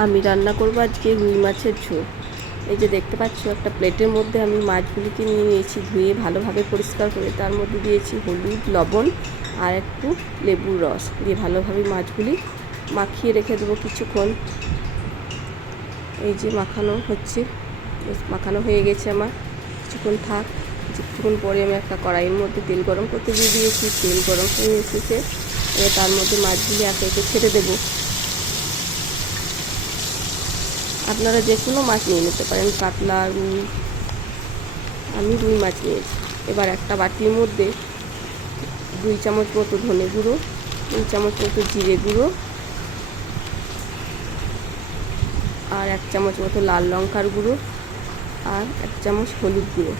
আমি রান্না করব আজকে রুই মাছের ঝোল। এই যে দেখতে পাচ্ছ একটা প্লেটের মধ্যে আমি মাছগুলিকে নিয়ে নিয়েছি, ধুয়ে ভালোভাবে পরিষ্কার করে তার মধ্যে দিয়েছি হলুদ, লবণ আর একটু লেবুর রস দিয়ে ভালোভাবে মাছগুলি মাখিয়ে রেখে দেবো কিছুক্ষণ। এই যে মাখানো হচ্ছে, মাখানো হয়ে গেছে আমার, কিছুক্ষণ থাক। কিছুক্ষণ পরে আমি একটা কড়াইয়ের মধ্যে তেল গরম করতে দিয়ে দিয়েছি, তেল গরম হয়ে এসেছে। এবার তার মধ্যে মাছগুলি একে একে ছেড়ে দেবো। আপনারা যে কোনো মাছ নিয়ে নিতে পারেন, কাতলা, রুই। আমি রুই মাছ নিয়েছি। এবার একটা বাটির মধ্যে 2 চামচ মতো ধনে গুঁড়ো, 2 চামচ মতো জিরে গুঁড়ো আর 1 চামচ মতো লাল লঙ্কার গুঁড়ো আর 1 চামচ হলুদ গুঁড়ো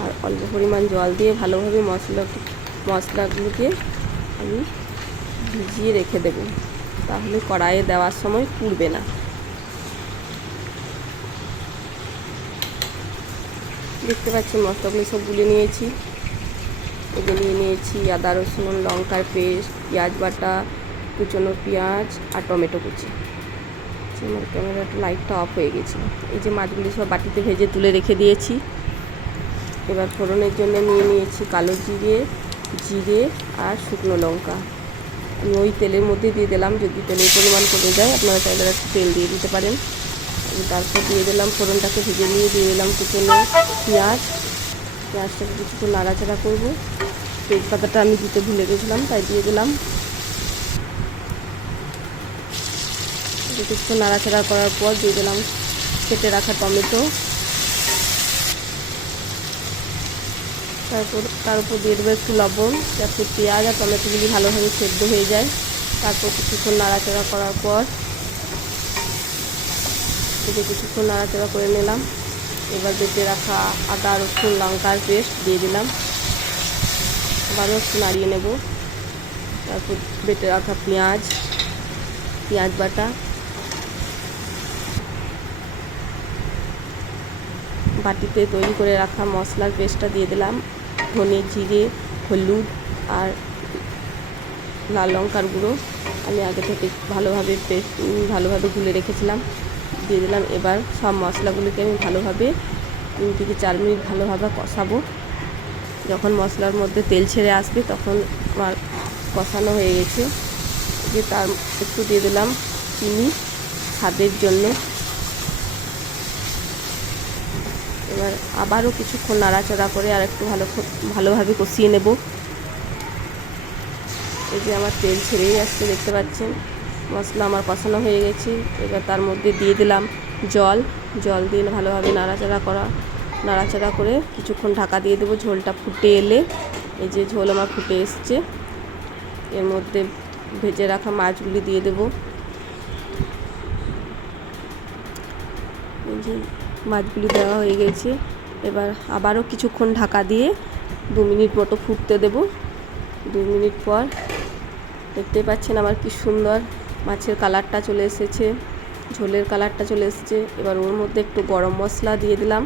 আর অল্প পরিমাণ জল দিয়ে ভালোভাবে মশলাগুলোকে আমি ভিজিয়ে রেখে দেব, তাহলে কড়াইয়ে দেওয়ার সময় পুড়বে না। দেখতে পাচ্ছি মশলাগুলো সব গুলে নিয়েছি। এগুলো নিয়েছি আদা, রসুন, লঙ্কার পেস্ট, পেঁয়াজ বাটা, কুচনো পেঁয়াজ আর টমেটো কুচি। আমার ক্যামেরাটা লাইটটা অফ হয়ে গেছিলো। এই যে মাছগুলি সব বাটিতে ভেজে তুলে রেখে দিয়েছি। এবার ফোড়নের জন্য নিয়ে নিয়েছি কালো জিরে আর শুকনো লঙ্কা। আমি ওই তেলের মধ্যে দিয়ে দিলাম, যদি তেলের পরিমাণ কমে যায় আপনারা চাইলে একটু তেল দিয়ে দিতে পারেন। তারপর দিয়ে দিলাম, ফোড়নটাকে ভেজে নিয়ে দিয়ে দিলাম কুচনো পেঁয়াজটাকে কিছুক্ষণ নাড়াচাড়া করবো। তেজপাতাটা আমি দিতে ভুলে গেছিলাম, তাই দিয়ে দিলাম। কিছুক্ষণ নাড়াচাড়া করার পর দিয়ে দিলাম কেটে রাখা টমেটো। তারপর তার উপর দিয়ে দেবো একটু লবণ, যাতে পেঁয়াজ আর টমেটোগুলি ভালোভাবে সেদ্ধ হয়ে যায়। তারপর কিছুক্ষণ নাড়াচাড়া করার পর কিছুক্ষণ নাড়াচাড়া করে নিলাম। এবার বেটে রাখা আদা, রসুন, লঙ্কার পেস্ট দিয়ে দিলাম, আবারও একটু নাড়িয়ে নেব। তারপর বেটে রাখা পেঁয়াজ বাটা, বাটিতে তৈরি করে রাখা মশলার পেস্টটা দিয়ে দিলাম, ধনে, জিরে, হলুদ আর লাল লঙ্কার গুঁড়ো আমি আগে থেকে ভালোভাবে গুলে রেখেছিলাম, দিয়ে দিলাম। এবার সব মশলাগুলিকে আমি ভালোভাবে 3 থেকে 4 মিনিট ভালোভাবে কষাবো। যখন মশলার মধ্যে তেল ছেড়ে আসবে তখন আমার কষানো হয়ে গেছে। যে তার একটু দিয়ে দিলাম চিনি স্বাদের জন্য। এবার আবারও কিছুক্ষণ নাড়াচাড়া করে আর একটু ভালোভাবে কষিয়ে নেব। এই যে আমার তেল ছেড়েই আসছে, দেখতে পাচ্ছেন। মশলা আমার কষানো হয়ে গেছে। এবার তার মধ্যে দিয়ে দিলাম জল দিয়ে ভালোভাবে নাড়াচাড়া করে কিছুক্ষণ ঢাকা দিয়ে দেবো। ঝোলটা ফুটে এলে, এই যে ঝোল আমার ফুটে এসছে, এর মধ্যে ভেজে রাখা মাছগুলি দিয়ে দেবো। এই যে মাছগুলি দেওয়া হয়ে গেছে। এবার আবারও কিছুক্ষণ ঢাকা দিয়ে 2 মিনিট মতো ফুটতে দেব। 2 মিনিট পর দেখতে পাচ্ছেন আমার কি সুন্দর মাছের কালারটা চলে এসেছে, ঝোলের কালারটা চলে এসেছে। এবার ওর মধ্যে একটু গরম মশলা দিয়ে দিলাম,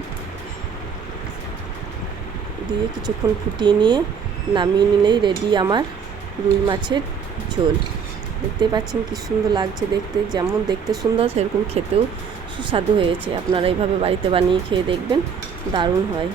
দিয়ে কিছুক্ষণ ফুটিয়ে নিয়ে নামিয়ে নিলেই রেডি আমার রুই মাছের ঝোল। দেখতে পাচ্ছেন কি সুন্দর লাগছে দেখতে, যেমন দেখতে সুন্দর সেরকম খেতেও সুস্বাদু হয়েছে। আপনারা এইভাবে বাড়িতে বানিয়ে খেয়ে দেখবেন, দারুণ হয়।